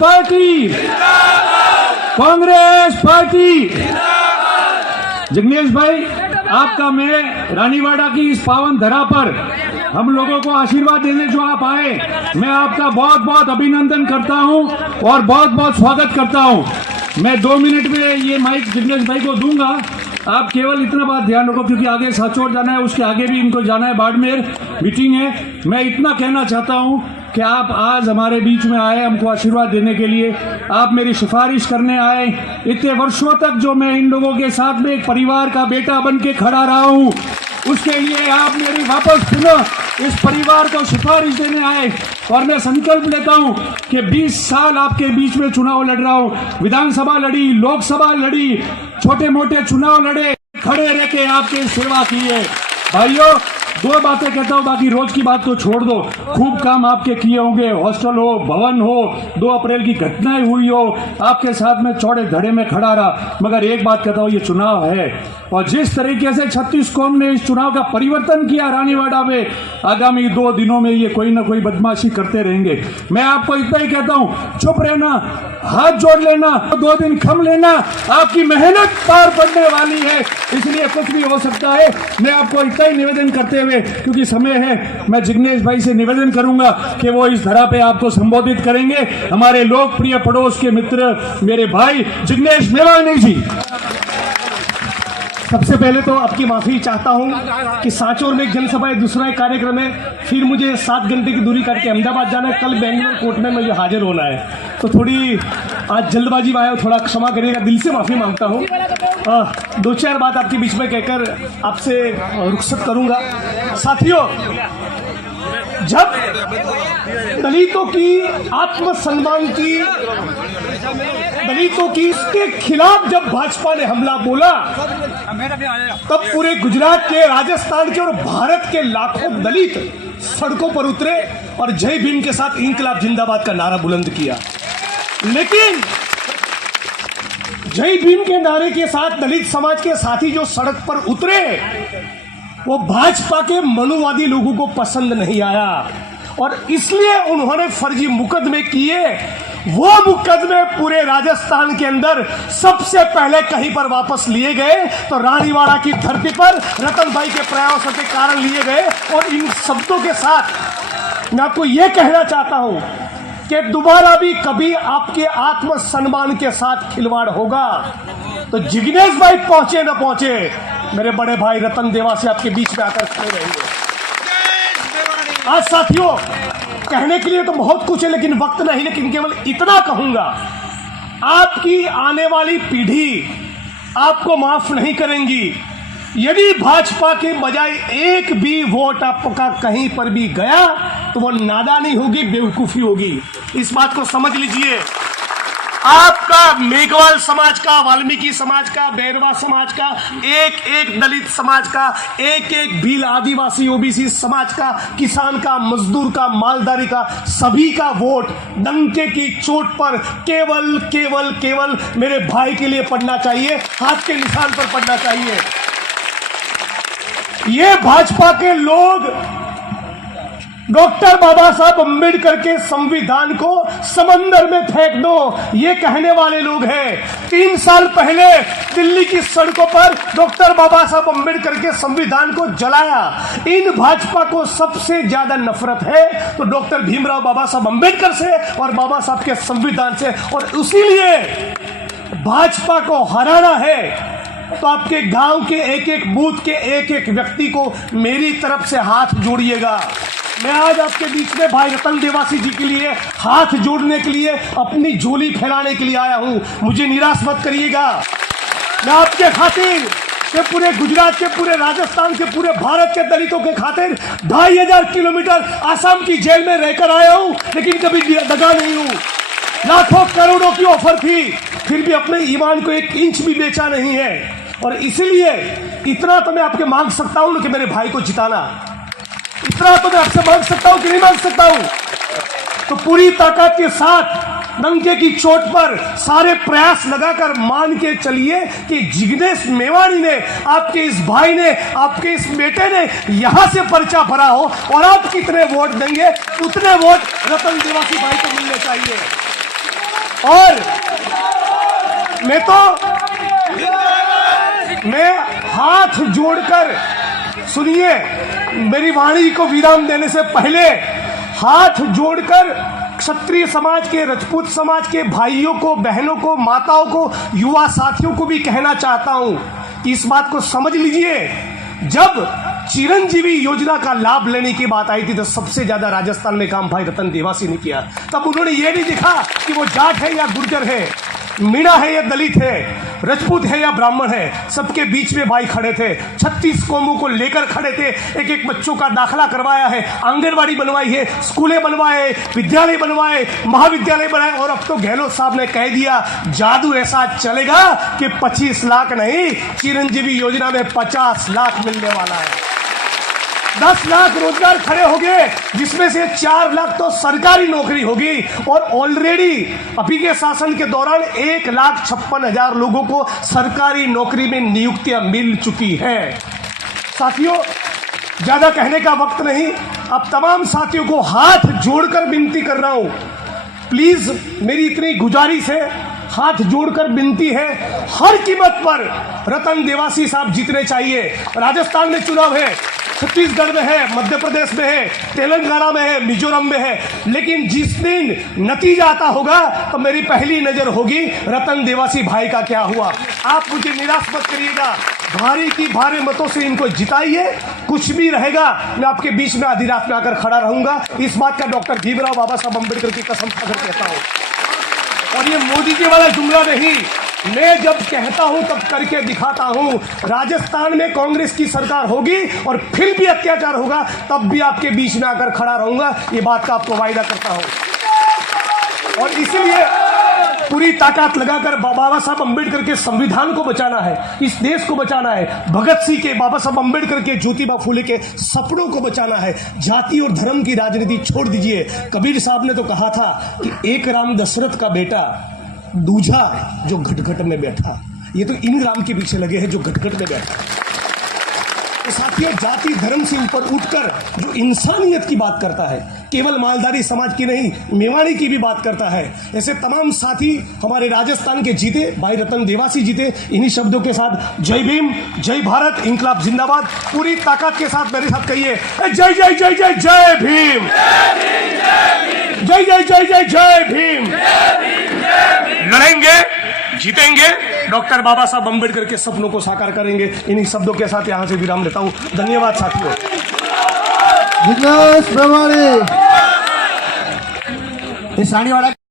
Party, Congress party. Jignesh भाई, आपका मैं रानीवाड़ा की इस पावन धरा पर हम लोगों को आशीर्वाद देने जो आप आए, मैं आपका बहुत बहुत अभिनंदन करता हूं और बहुत बहुत स्वागत करता हूं। मैं 2 मिनट में ये माइक जिग्नेश भाई को दूंगा। आप केवल इतना बात ध्यान रखो, क्योंकि आगे साचौर जाना है, उसके आगे भी इनको जाना है, बाड़मेर मीटिंग है। मैं इतना कहना चाहता हूं कि आप आज हमारे बीच में आए हमको आशीर्वाद देने के लिए, आप मेरी सिफारिश करने आए। इतने वर्षों तक जो मैं इन लोगों के साथ में एक परिवार का बेटा बन के खड़ा रहा हूं, उसके लिए आप मेरी वापस पुनः इस परिवार को सिफारिश देने आए। और मैं संकल्प लेता हूं कि 20 साल आपके बीच में चुनाव लड़ रहा हूं, विधानसभा लड़ी, लोकसभा लड़ी, छोटे मोटे चुनाव लड़े, खड़े रह के आपकी सेवा की है। भाइयों, 2 बातें कहता हूं, बाकी रोज की बात को छोड़ दो। खूब काम आपके किए होंगे, हॉस्टल हो, भवन हो, 2 अप्रैल की घटनाएं हुई हो, आपके साथ में चौड़े धड़े में खड़ा रहा। मगर एक बात कहता हूं, ये चुनाव है और जिस तरीके से 36 कौम ने इस चुनाव का परिवर्तन किया रानीवाड़ा में, आगामी 2 दिनों में ये कोई ना कोई बदमाशी करते रहेंगे। मैं आपको इतना ही कहता हूं, चुप रहना, हाथ जोड़ लेना, 2 दिन खम लेना, आपकी मेहनत पार पड़ने वाली है, इसलिए कुछ भी हो सकता है। मैं आपको इतना ही निवेदन करते हुए, क्योंकि समय है, मैं जिग्नेश भाई से निवेदन करूंगा कि वो इस धरा पे आपको संबोधित करेंगे। हमारे लोकप्रिय पड़ोस के मित्र मेरे भाई जिग्नेश मेवानी जी। सबसे पहले तो आपकी माफी चाहता हूं कि सांचौर में एक जनसभा है, दूसरा एक कार्यक्रम है, फिर मुझे 7 घंटे की दूरी करके अहमदाबाद जाना है, कल बेंगलोर कोर्ट में मुझे हाजिर होना है, तो थोड़ी आज जल्दबाजी में आया, थोड़ा क्षमा करिएगा, दिल से माफी मांगता हूं। 2-4 बात आपके बीच में कहकर आपसे रुखसत करूंगा। साथियों, जब दलितों की आत्मसम्मान की, दलितों की इसके खिलाफ जब भाजपा ने हमला बोला, तब पूरे गुजरात के, राजस्थान के और भारत के लाखों दलित सड़कों पर उतरे और जय भीम के साथ इंकलाब जिंदाबाद का नारा बुलंद किया। लेकिन जय भीम के नारे के साथ दलित समाज के साथी जो सड़क पर उतरे, वो भाजपा के मनुवादी लोगों को पसंद नहीं आया और इसलिए उन्होंने फर्जी मुकदमे किए। वो मुकदमे पूरे राजस्थान के अंदर सबसे पहले कहीं पर वापस लिए गए तो रानीवाड़ा की धरती पर रतन भाई के प्रयासों के कारण लिए गए। और इन शब्दों के साथ मैं आपको यह कहना चाहता हूं कि दोबारा भी कभी आपके आत्मसम्मान के साथ खिलवाड़ होगा तो जिग्नेश भाई पहुंचे न पहुंचे, मेरे बड़े भाई रतन देवासी आपके बीच में आकर खड़े रहेंगे। आज साथियों, कहने के लिए तो बहुत कुछ है लेकिन वक्त नहीं, लेकिन केवल इतना कहूंगा, आपकी आने वाली पीढ़ी आपको माफ नहीं करेंगी यदि भाजपा के बजाय एक भी वोट आपका कहीं पर भी गया तो वो नादानी होगी, बेवकूफी होगी। इस बात को समझ लीजिए। आपका मेघवाल समाज का, वाल्मीकि समाज का, बैरवा समाज का, एक दलित समाज का, एक भील आदिवासी ओबीसी समाज का, किसान का, मजदूर का, मालधारी का, सभी का वोट डंके की चोट पर केवल मेरे भाई के लिए पड़ना चाहिए, हाथ के निशान पर पड़ना चाहिए। ये भाजपा के लोग डॉक्टर बाबा साहब अम्बेडकर के संविधान को समंदर में फेंक दो, ये कहने वाले लोग हैं। 3 साल पहले दिल्ली की सड़कों पर डॉक्टर बाबा साहब अम्बेडकर के संविधान को जलाया। इन भाजपा को सबसे ज्यादा नफरत है तो डॉक्टर भीमराव बाबा साहब अम्बेडकर से और बाबा साहब के संविधान से, और इसीलिए भाजपा को हराना है तो आपके गांव के एक बूथ के एक व्यक्ति को मेरी तरफ से हाथ जोड़िएगा। मैं आज आपके बीच में भाई रतन देवासी जी के लिए हाथ जोड़ने के लिए, अपनी झोली फैलाने के लिए आया हूं। मुझे निराश मत करिएगा। मैं आपके खातिर के, पूरे गुजरात के, पूरे राजस्थान के, पूरे भारत के दलितों के खातिर 2500 किलोमीटर आसाम की जेल में रहकर आया हूं, लेकिन कभी दगा नहीं हूं। लाखों करोड़ों की ऑफर थी, फिर भी अपने ईमान को 1 इंच भी बेचा नहीं है। और इसलिए इतना तो मैं आपके मांग सकता हूं कि मेरे भाई को जिताना, इतना तो मैं आपसे मांग सकता हूं कि नहीं मांग सकता हूं। तो पूरी ताकत के साथ डंके की चोट पर सारे प्रयास लगाकर मान के चलिए कि जिग्नेश मेवानी ने, आपके इस भाई ने, आपके इस बेटे ने यहां से पर्चा भरा हो और आप कितने वोट देंगे उतने वोट रतन देवासी भाई को मिलने चाहिए। और मैं हाथ जोड़कर, सुनिए, मेरी वाणी को विराम देने से पहले हाथ जोड़कर क्षत्रिय समाज के, राजपूत समाज के भाइयों को, बहनों को, माताओं को, युवा साथियों को भी कहना चाहता हूं कि इस बात को समझ लीजिए। जब चिरंजीवी योजना का लाभ लेने की बात आई थी तो सबसे ज्यादा राजस्थान में काम भाई रतन देवासी ने किया। तब उन्होंने ये नहीं देखा कि वो जाट है या गुर्जर है, मीणा है या दलित है, राजपूत है या ब्राह्मण है, सबके बीच में भाई खड़े थे। 36 कौमों को लेकर खड़े थे। एक एक बच्चों का दाखला करवाया है, आंगनबाड़ी बनवाई है, स्कूलें बनवाए, विद्यालय बनवाए, महाविद्यालय बनाए। और अब तो गहलोत साहब ने कह दिया जादू ऐसा चलेगा कि 25 लाख नहीं, चिरंजीवी योजना में 50 लाख मिलने वाला है। 10 लाख रोजगार खड़े हो गए, जिसमें से 4 लाख तो सरकारी नौकरी होगी। और ऑलरेडी अभी के शासन के दौरान 1,56,000 लोगों को सरकारी नौकरी में नियुक्तियां मिल चुकी है। साथियों, ज्यादा कहने का वक्त नहीं। अब तमाम साथियों को हाथ जोड़कर विनती कर रहा हूं, प्लीज मेरी इतनी गुजारिश है, हाथ जोड़कर विनती है, हर कीमत पर रतन देवासी साहब जीतने चाहिए। राजस्थान में चुनाव है, छत्तीसगढ़ में है, मध्य प्रदेश में है, तेलंगाना में है, मिजोरम में है, लेकिन जिस दिन नतीजा आता होगा तो मेरी पहली नजर होगी रतन देवासी भाई का क्या हुआ। आप मुझे निराश मत करिएगा, भारी की भारी मतों से इनको जिताइए। कुछ भी रहेगा मैं आपके बीच में आधी रात में आकर खड़ा रहूंगा। इस बात का डॉक्टर भीमराव बाबा साहब अम्बेडकर की कसम खाकर कहता हूं। और ये मोदी जी वाला जुमला नहीं, मैं जब कहता हूं तब करके दिखाता हूं। राजस्थान में कांग्रेस की सरकार होगी और फिर भी अत्याचार होगा, तब भी आपके बीच में आकर खड़ा रहूंगा, ये बात का आपको वायदा करता हूं। और इसलिए पूरी ताकत लगाकर बाबा साहब अम्बेडकर के संविधान को बचाना है, इस देश को बचाना है, भगत सिंह के, बाबा साहब अम्बेडकर के, ज्योतिबा फूले के सपनों को बचाना है। जाति और धर्म की राजनीति छोड़ दीजिए। कबीर साहब ने तो कहा था कि एक राम दशरथ का बेटा, दूजा जो घटघट में बैठा। ये तो इन राम के पीछे लगे हैं जो घटघट में बैठा। तो साथियों, जाति धर्म से ऊपर उठकर जो इंसानियत की बात करता है, केवल मालधारी समाज की नहीं, मेवाड़ी की भी बात करता है। ऐसे तमाम साथी हमारे राजस्थान के जीते, भाई रतन देवासी जीते। इन्हीं शब्दों के साथ जय भीम, जय भारत, इंकलाब जिंदाबाद। पूरी ताकत के साथ मेरे साथ कहिए, जय जय जय जय जय भीम, जय जय जय जय जय भीम। लड़ेंगे, जीतेंगे, डॉक्टर बाबा साहब अम्बेडकर के सपनों को साकार करेंगे। इन्हीं शब्दों के साथ यहां से विराम लेता हूं। धन्यवाद साथियों। जिज्ञास प्रमाणे इस रानीवाड़ा